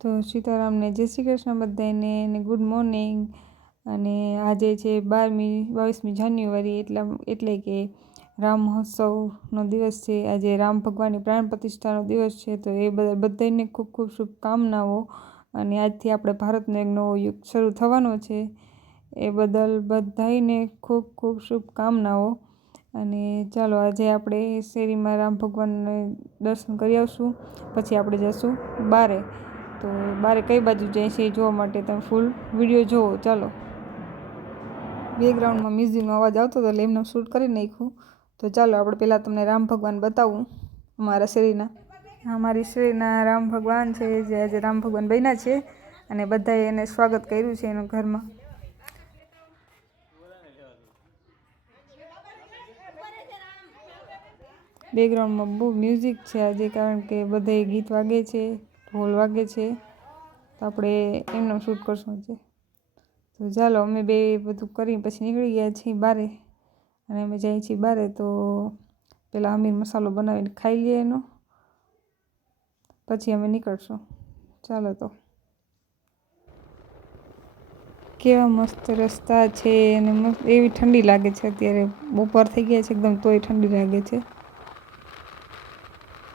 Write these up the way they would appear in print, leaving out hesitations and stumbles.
તો સીતારામને જય શ્રી કૃષ્ણ બધાને અને ગુડ મોર્નિંગ। અને આજે છે 22મી જાન્યુઆરી એટલે કે રામ મહોત્સવનો દિવસ છે। આજે રામ ભગવાનની પ્રાણ પ્રતિષ્ઠાનો દિવસ છે। તો એ બધાને ખૂબ ખૂબ શુભકામનાઓ। અને આજથી આપણે ભારતનો એક નવો યુગ શરૂ થવાનો છે, એ બદલ બધાને ખૂબ ખૂબ શુભકામનાઓ। અને ચાલો આજે આપણે શેરીમાં રામ ભગવાનને દર્શન કરી આવશું, પછી આપણે જઈશું બારે। તો બારે કઈ બાજુ જાય છે એ જોવા માટે તમે ફૂલ વિડીયો જુઓ। ચાલો, બેકગ્રાઉન્ડમાં મ્યુઝિકનો અવાજ આવતો હતો એટલે એમને શૂટ કરી નાખ્યું। તો ચાલો આપણે પહેલાં તમને રામ ભગવાન બતાવું અમારા શેરીના। અમારી શેરીના રામ ભગવાન છે, જે આજે રામ ભગવાન બન્યા છે અને બધાએ એને સ્વાગત કર્યું છે એનું ઘરમાં। બેકગ્રાઉન્ડમાં બહુ મ્યુઝિક છે આજે, કારણ કે બધાએ ગીત વાગે છે, ઢોલ વાગે છે, તો આપણે એમનો શૂટ કરશું આજે। તો ચાલો અમે બે બધું કરી પછી નીકળી ગયા છીએ બારે, અને અમે જઈએ છીએ બારે। તો પહેલાં અમીર મસાલો બનાવીને ખાઈ લઈએ એનો, પછી અમે નીકળશું। ચાલો, તો કેવા મસ્ત રસ્તા છે, અને એવી ઠંડી લાગે છે અત્યારે, બપોર થઈ ગયા છે એકદમ, તોય ઠંડી લાગે છે।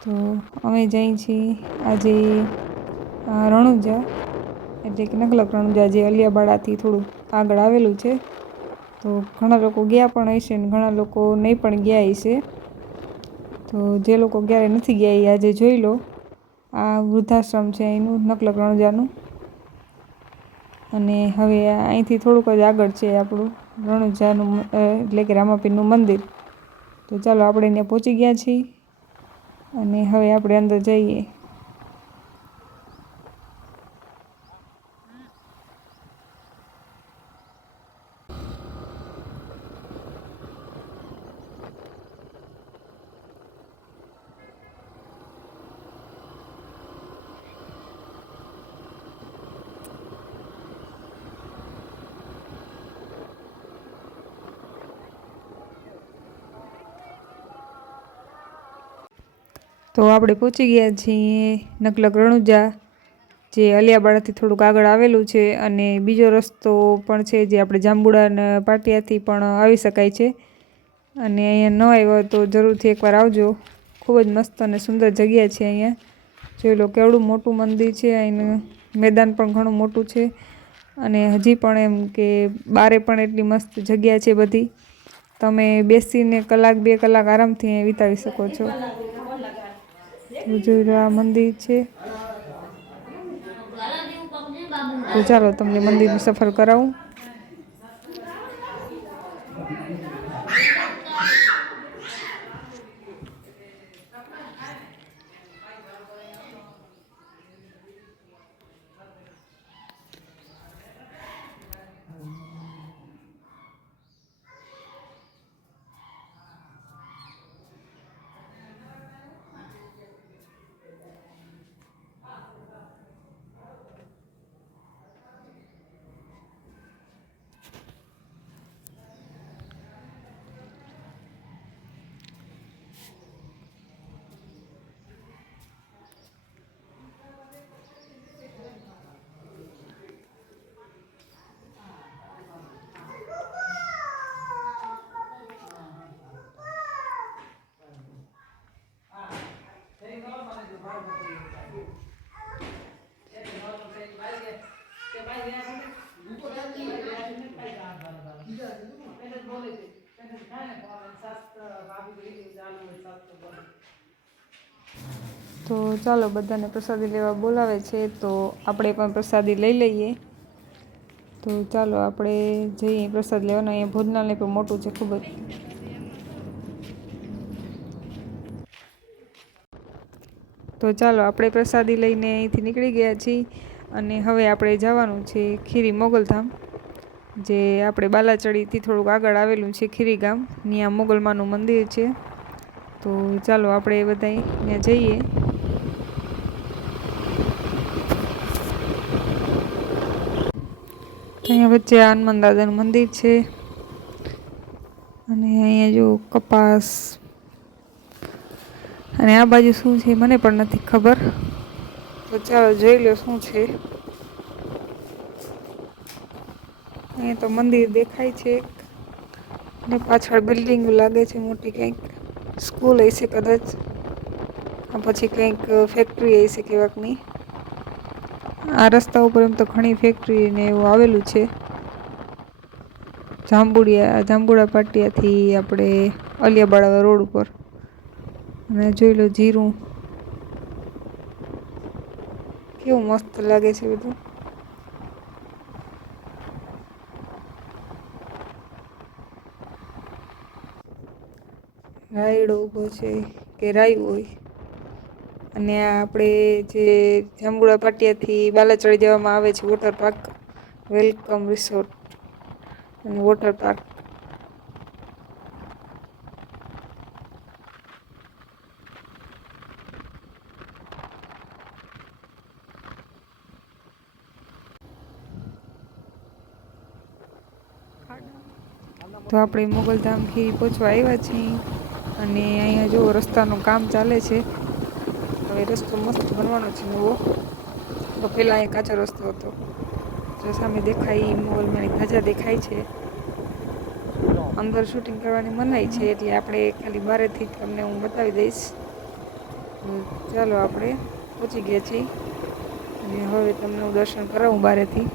તો અમે જઈએ છીએ આજે રણુજા, એટલે કે નકલક રણુજા, જે અલિયાબાડાથી થોડું આગળ આવેલું છે। તો ઘણા લોકો ગયા પણ હશે ને ઘણા લોકો નહીં પણ ગયા હશે। તો જે લોકો ક્યારે નથી ગયા એ આજે જોઈ લો। આ વૃદ્ધાશ્રમ છે એનું, નકલક રણુજાનું। અને હવે અહીંથી થોડુંક જ આગળ છે આપણું રણુજાનું, એટલે કે રામાપીરનું મંદિર। તો ચાલો આપણે ત્યાં પહોંચી ગયા છીએ, અને હવે આપણે અંદર જઈએ। તો આપણે પહોંચી ગયા છીએ નકલક રણુજા, જે અલિયાબાડાથી થોડુંક આગળ આવેલું છે। અને બીજો રસ્તો પણ છે, જે આપણે જાંબુડાના પાટિયાથી પણ આવી શકાય છે। અને અહીંયા ન આવ્યો તો જરૂરથી એકવાર આવજો, ખૂબ જ મસ્ત અને સુંદર જગ્યા છે અહીંયા। જોઈ લો કેવડું મોટું મંદિર છે, અહીંનું મેદાન પણ ઘણું મોટું છે। અને હજી પણ એમ કે બારે પણ એટલી મસ્ત જગ્યા છે બધી, તમે બેસીને કલાક 2 કલાક આરામથી અહીં વિતાવી શકો છો। જોઈ લો આ મંદિર છે। તો ચાલો તમને મંદિરની સફર કરાવું। તો ચાલો, બધાને પ્રસાદી લેવા બોલાવે છે, તો આપણે પણ પ્રસાદી લઈ લઈએ। તો ચાલો આપણે જઈએ પ્રસાદ લેવાનો। અહીંયા ભોજનાલય પણ મોટું છે ખૂબ જ। તો ચાલો આપણે પ્રસાદી લઈને અહીંથી નીકળી ગયા છીએ, અને હવે આપણે જવાનું છે ખીરી મોગલધામ, જે આપણે બાલાચડીથી થોડુંક આગળ આવેલું છે ખીરી ગામ, ત્યાં મોગલમાનું મંદિર છે। તો ચાલો આપણે બધા ત્યાં જઈએ। અહીંયા વચ્ચે હનુમાન દાદાનું મંદિર છે, અને અહીંયા જો કપાસ, અને આ બાજુ શું છે મને પણ નથી ખબર। તો ચાલો જોઈ લો શું છે. અહીંયા તો મંદિર દેખાય છે ને પાછળ બિલ્ડિંગ લાગે છે મોટી, કંઈક સ્કૂલ હશે કદાચ, પછી કંઈક ફેક્ટરી હશે કેવાકની. આ રસ્તા ઉપર એમ તો ઘણી ફેક્ટરી ને એવું આવેલું છે. જાંબુડા પાટિયાથી આપણે અલિયાબાડા રોડ ઉપર. અને જોઈ લો જીરું કેવું મસ્ત લાગે છે બધું. રાયડો ઊભો છે કે રાયું હોય. અને આ આપણે જે જાંબુડા પાટિયાથી બાલાચડી જવામાં આવે છે વોટર પાર્ક, વેલકમ રિસોર્ટ અને વોટર પાર્ક. તો આપણે મોગલધામ ખીરી પહોંચવા આવ્યા છીએ. અને અહીંયા જો રસ્તાનું કામ ચાલે છે. હવે રસ્તો મસ્ત બનવાનો છે નવો. તો પહેલાં અહીંયા કાચો રસ્તો હતો. જો સામે દેખાય મોગલમાની ધજા દેખાય છે. અંદર શૂટિંગ કરવાની મનાઈ છે, એટલે આપણે ખાલી બહારેથી જ તમને હું બતાવી દઈશ. ચાલો આપણે પહોંચી ગયા છીએ અને હવે તમને હું દર્શન કરાવું બહારેથી.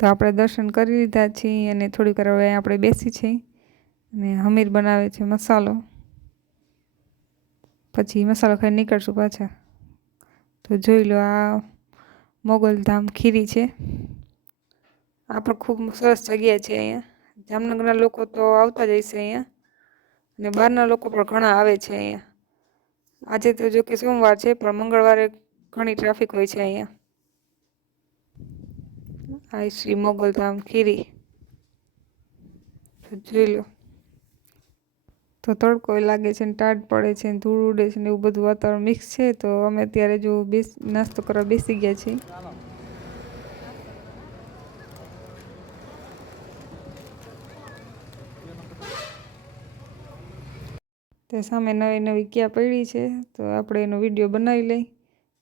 તો આપણે દર્શન કરી લીધા છીએ અને થોડીક વાર હવે આપણે બેસી છીએ અને હમીર બનાવે છે મસાલો. પછી મસાલો ખાઈ નીકળશું પાછા. તો જોઈ લો આ મોગલધામ ખીરી છે. આ પણ ખૂબ સરસ જગ્યા છે. અહીંયા જામનગરના લોકો તો આવતા જ હશે અહીંયા, અને બહારના લોકો પણ ઘણા આવે છે અહીંયા. આજે તો જો કે સોમવાર છે, પણ મંગળવારે ઘણી ટ્રાફિક હોય છે અહીંયા. આ શ્રી મોગલધામ ખીરી જોઈ લો. તો તડકો લાગે છે ને ટાઢ પડે છે ને ધૂળ ઉડે છે ને એવું બધું વાતાવરણ મિક્સ છે. તો અમે અત્યારે જો નાસ્તો કરવા બેસી ગયા છીએ. તે સામે નવી નવી ક્યાં પડી છે, તો આપણે એનો વિડીયો બનાવી લઈ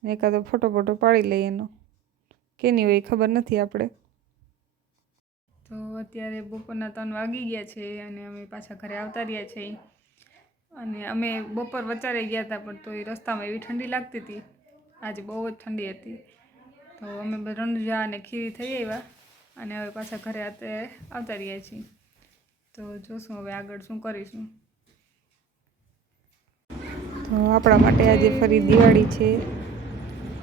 ને એકાદો ફોટો પાડી લઈએ એનો. કેની હોય ખબર નથી આપણે. તો અત્યારે બપોરના 3 વાગી ગયા છે અને અમે પાછા ઘરે આવતા રહ્યા છીએ. અને અમે બપોર વચારે ગયા હતા, પણ તો એ રસ્તામાં એવી ઠંડી લાગતી હતી. આજે બહુ જ ઠંડી હતી. તો અમે રણુજા અને ખીરી થઈ આવ્યા અને હવે પાછા ઘરે અત્યારે આવતા રહ્યા છીએ. તો જોશું હવે આગળ શું કરીશું. તો આપણા માટે આજે ફરી દિવાળી છે.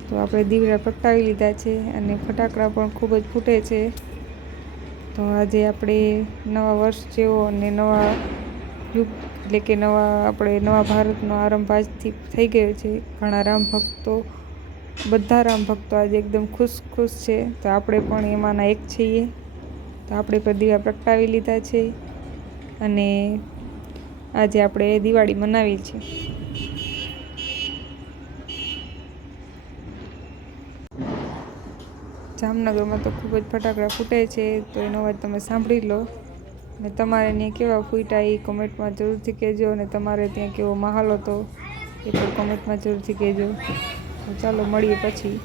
તો આપણે દીવડા પ્રગટાવી લીધા છે અને ફટાકડા પણ ખૂબ જ ફૂટે છે. તો આજે આપણે નવા વર્ષ જેવો અને નવા યુગ, એટલે કે નવા ભારતનો આરંભ આજથી થઈ ગયો છે. ઘણા બધા રામ ભક્તો આજે એકદમ ખુશ છે. તો આપણે પણ એમાંના એક છીએ. તો આપણે પણ દીવા પ્રગટાવી લીધા છે અને આજે આપણે દિવાળી મનાવી છે. જામનગરમાં તો ખૂબ જ ફટાકડા ફૂટે છે. તો એનો અવાજ તમે સાંભળી લો અને તમારે ત્યાં કેવા ફૂટ્યા એ કોમેન્ટમાં જરૂરથી કહેજો. અને તમારે ત્યાં કેવો માહોલ હતો એ પણ કોમેન્ટમાં જરૂરથી કહેજો. તો ચાલો મળીએ પછી.